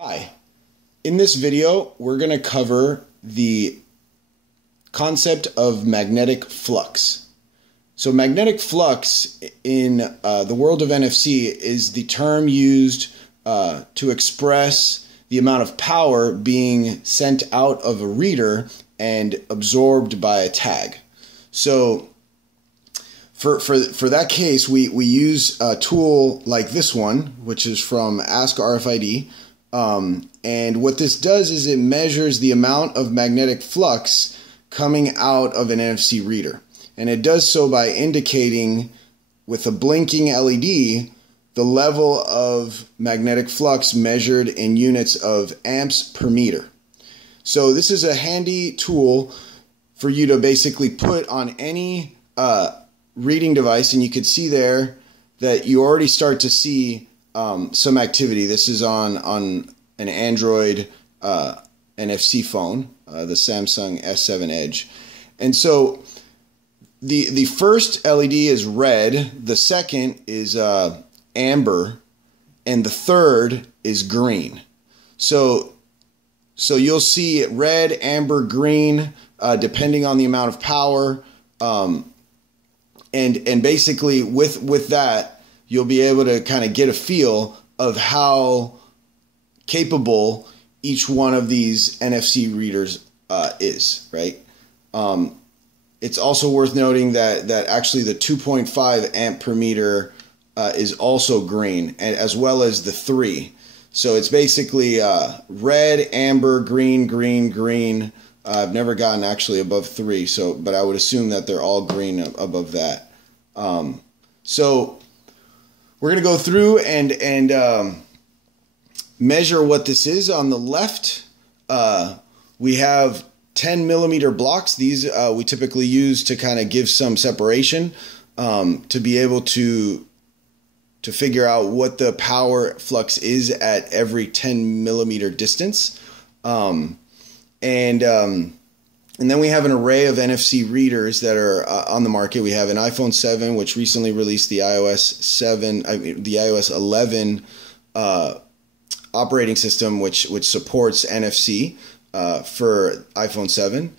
Hi, in this video we're going to cover the concept of magnetic flux. So magnetic flux in the world of NFC is the term used to express the amount of power being sent out of a reader and absorbed by a tag. So for that case, we use a tool like this one, which is from Ask RFID. And what this does is it measures the amount of magnetic flux coming out of an NFC reader. And it does so by indicating with a blinking LED the level of magnetic flux measured in units of amps per meter. So this is a handy tool for you to basically put on any reading device, and you can see there that you already start to see some activity. This is on an Android NFC phone, the Samsung S7 Edge. And so the first LED is red, the second is amber, and the third is green. So you'll see red, amber, green, depending on the amount of power. And basically with that, you'll be able to kind of get a feel of how capable each one of these NFC readers is, right? It's also worth noting that actually the 2.5 amp per meter is also green, as well as the 3. So it's basically red, amber, green, green, green. I've never gotten actually above 3, but I would assume that they're all green above that. So we're going to go through and measure what this is. On the left, we have 10 millimeter blocks. These we typically use to kind of give some separation to be able to figure out what the power flux is at every 10 millimeter distance. And then we have an array of NFC readers that are on the market. We have an iPhone 7, which recently released the iOS 11 operating system, which supports NFC for iPhone 7.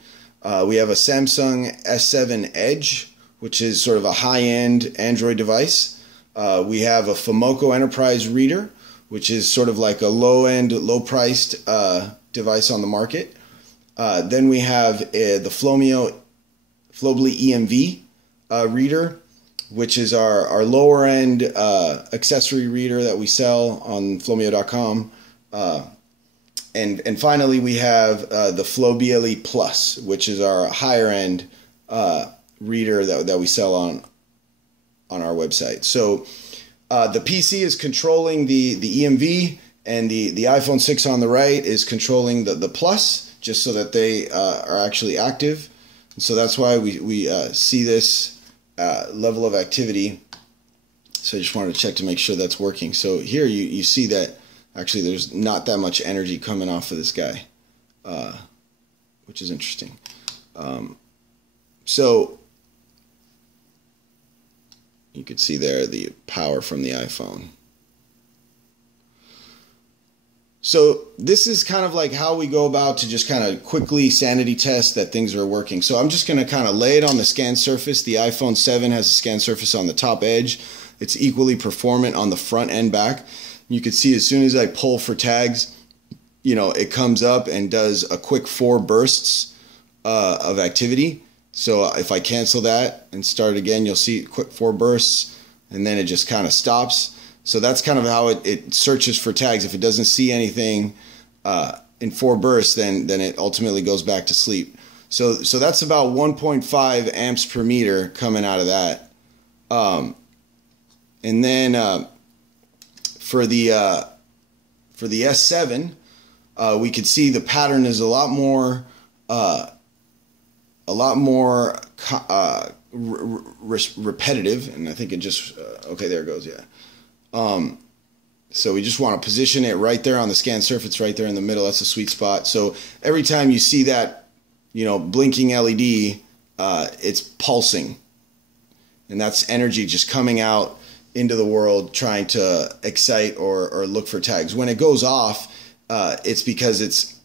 We have a Samsung S7 Edge, which is sort of a high-end Android device. We have a Fomoco Enterprise reader, which is sort of like a low-end, low-priced device on the market. Then we have the Flobly EMV reader, which is our lower end accessory reader that we sell on flomio.com. And finally we have the FlowBLE Plus, which is our higher end reader that we sell on our website. So the PC is controlling the EMV, and the iPhone 6 on the right is controlling the Plus, just so that they are actually active. And so that's why we see this level of activity. So I just wanted to check to make sure that's working. So here you see that actually there's not that much energy coming off of this guy, which is interesting. So you could see there the power from the iPhone. So this is kind of like how we go about to just kind of quickly sanity test that things are working. So I'm just going to kind of lay it on the scan surface. The iPhone 7 has a scan surface on the top edge. It's equally performant on the front and back. You can see as soon as I pull for tags, it comes up and does a quick 4 bursts of activity. So if I cancel that and start again, you'll see quick 4 bursts, and then it just kind of stops. So that's kind of how it searches for tags. If it doesn't see anything in 4 bursts, then it ultimately goes back to sleep. So that's about 1.5 amps per meter coming out of that. And then for the S7, we could see the pattern is a lot more repetitive, and I think it just okay, there it goes. Yeah. So we just want to position it right there on the scan surface, right there in the middle. That's a sweet spot. So every time you see that, blinking LED, it's pulsing, and that's energy just coming out into the world trying to excite or look for tags. When it goes off, it's because it's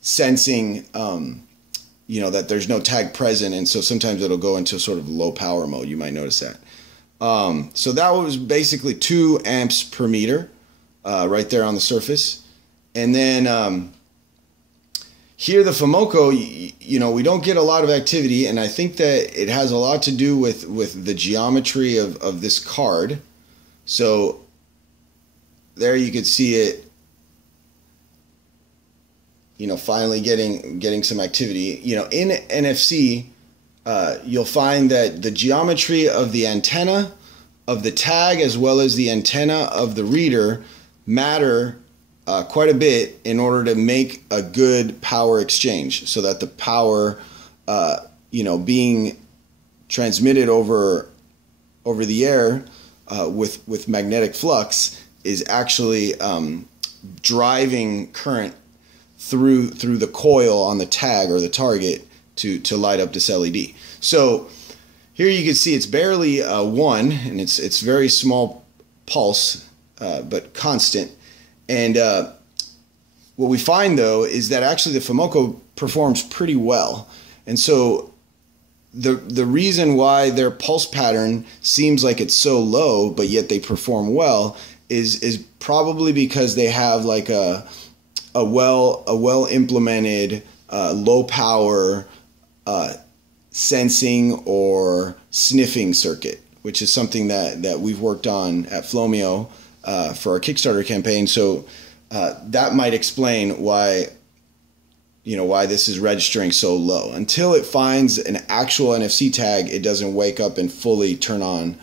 sensing, that there's no tag present, and so sometimes it'll go into sort of low power mode. You might notice that. So that was basically 2 amps per meter right there on the surface. And then here the FOMOCO, we don't get a lot of activity, and I think that it has a lot to do with the geometry of this card. So there you could see it, finally getting some activity. In NFC, you'll find that the geometry of the antenna of the tag as well as the antenna of the reader matter quite a bit in order to make a good power exchange, so that the power being transmitted over the air with magnetic flux is actually driving current through the coil on the tag or the target to light up this LED. So here you can see it's barely 1, and it's very small pulse, but constant. And what we find, though, is that actually the FOMOCO performs pretty well. And so the reason why their pulse pattern seems like it's so low, but yet they perform well, is probably because they have like a well implemented low power sensing or sniffing circuit, which is something that we've worked on at Flomio for our Kickstarter campaign. So that might explain why this is registering so low. Until it finds an actual NFC tag, it doesn't wake up and fully turn on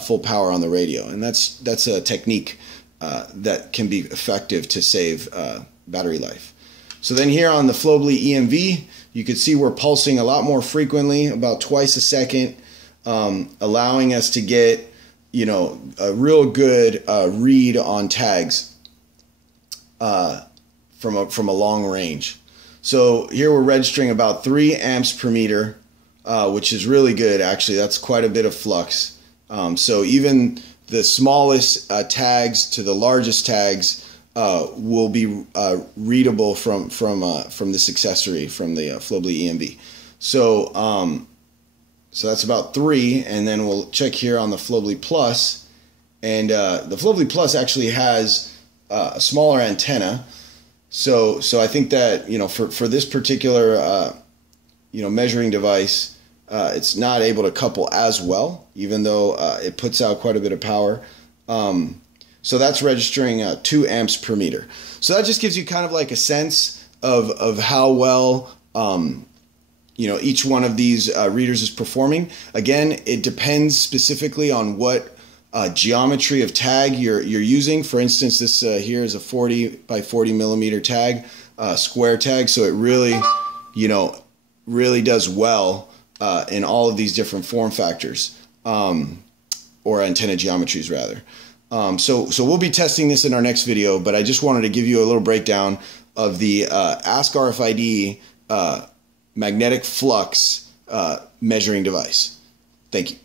full power on the radio. And that's a technique that can be effective to save battery life. So then here on the Flobly EMV, you can see we're pulsing a lot more frequently, about twice a second, allowing us to get a real good read on tags from a long range. So here we're registering about 3 amps per meter, which is really good. Actually, that's quite a bit of flux. So even the smallest tags to the largest tags will be readable from this accessory, from the Flobly EMV. So that's about 3, and then we'll check here on the Flobly Plus, and the Flobly Plus actually has a smaller antenna. So I think that for this particular measuring device, it's not able to couple as well, even though it puts out quite a bit of power. So that's registering 2 amps per meter. So that just gives you kind of like a sense of how well each one of these readers is performing. Again, it depends specifically on what geometry of tag you're using. For instance, this here is a 40 by 40 millimeter tag, square tag. So it really, really does well in all of these different form factors, or antenna geometries rather. So we'll be testing this in our next video, but I just wanted to give you a little breakdown of the Ask RFID magnetic flux measuring device. Thank you.